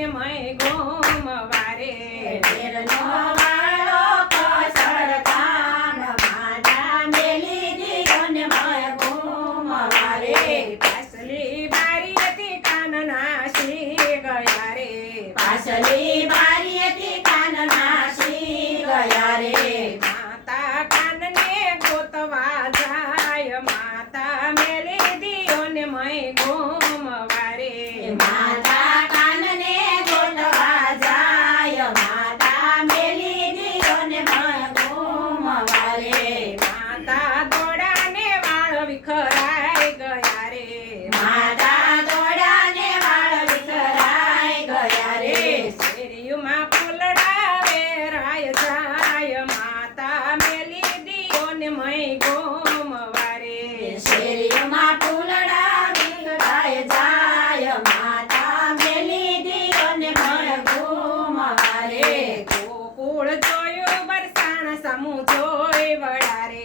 ને મય ગોમવારે ઢેરનો વાળો કસર કાન માતા મેલી દીયો ને મય ગોમવારે પાછલી બારીએથી કાન નાસી ગયા રે પાછલી બારીએથી કાન નાસી ગયા રે માતા કાનને ગોતવા જાય માતા મેલી દીયો ને મય ગોમવારે માતા કાનને ગોતવા જાય માતા મેલી દીયો ને મય ગોમવારે માતા દોડાને વાળ વિખરાઈ ગયા રે માતા દોડાને વાળ વિખરાઈ ગયા રે શેરીઓમાં ફૂલડા વેરાય જાય માતા મેલી દીયો ને મય ગોમવારે શેરીમાં ફૂલડા વિખરાઈ જાય માતા મેલી દીયો ને મય ગોમવારે ગોકુળ જોયું બરસાણ સમૂહ જોઈ વળ્યા રે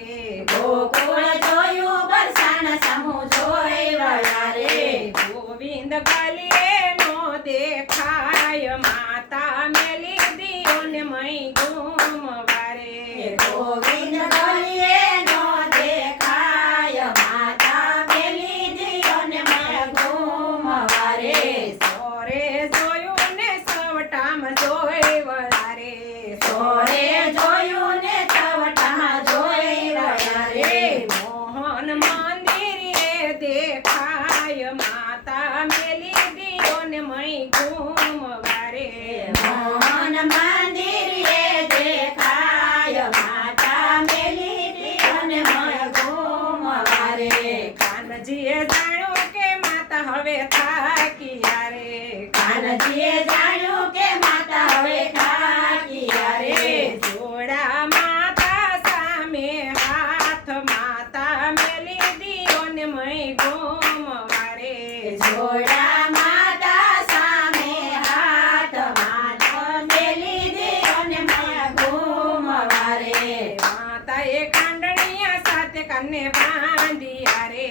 ગોકુળ જોયું બરસાણ સમૂહ જોઈ વળ્યા રે ગોવિંદ ગલીએ નો દેખાય માતા મેલી દીયો ને મય ગોમવારે ગોવિંદ ગલીએ નો દેખાય માતા મેલી દીયો ને મય ગોમવારે સોરે જોયું ને સવટામાં જોઈ વળ્યા રે સોરે જોયું ને ચવટા જોઈ રહ્યા રે મોહન મંદિરે દેખાય માતા મેલી દીયો ને મય ગોમવારે મોહન મંદિરે દેખાય માતા મેલી દીયો ને મય ગોમવારે કાનજીએ જાણ્યું કે માતા હવે થાક્યા રે કાનજીએ જાણ્યું કે માતા હવે થાક્યા રે જોડા માતા સામે હાથ માતા મેલી દીયો ને મય ગોમવારે જોડા માતા સામે હાથ માતા મેલી દીયો ને મય ગોમવારે માતાએ કાંડણિયા સાથે કાને બાંધ્યા રે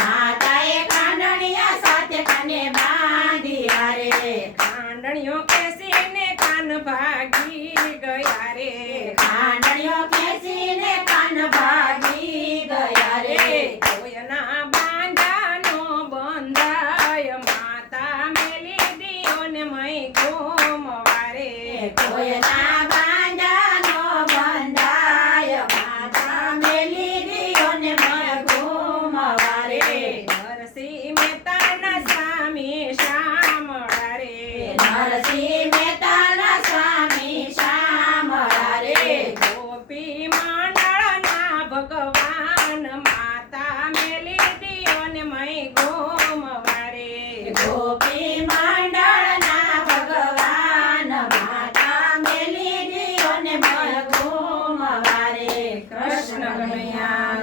માતાએ કાંડણિયા સાથે કાને બાંધ્યા રે કાંડણીઓ કેસીને કાન ભાગી ગયા રે કાંડળીઓ ખેંચીને કાન ભાગી ગયા રે કોયના બાંધાનો બંધાય માતા મેલી દીયો ને મય ગોમવારે કોયના બાંધાનો બંધાય માતા મેલી દીયો ને મય ગોમવારે નરસિંહ મહેતાના સ્વામી શામળા રે નરસિંહ મહેતાના સ્વામી શામળા રે ગોપી મંડળના ભગવાન માતા મેલી દીયો ને મય ગોમવારે ગોપી મંડળના ભગવાન માતા મેલી દીયો ને મય ગોમવારે કૃષ્ણ કનૈયા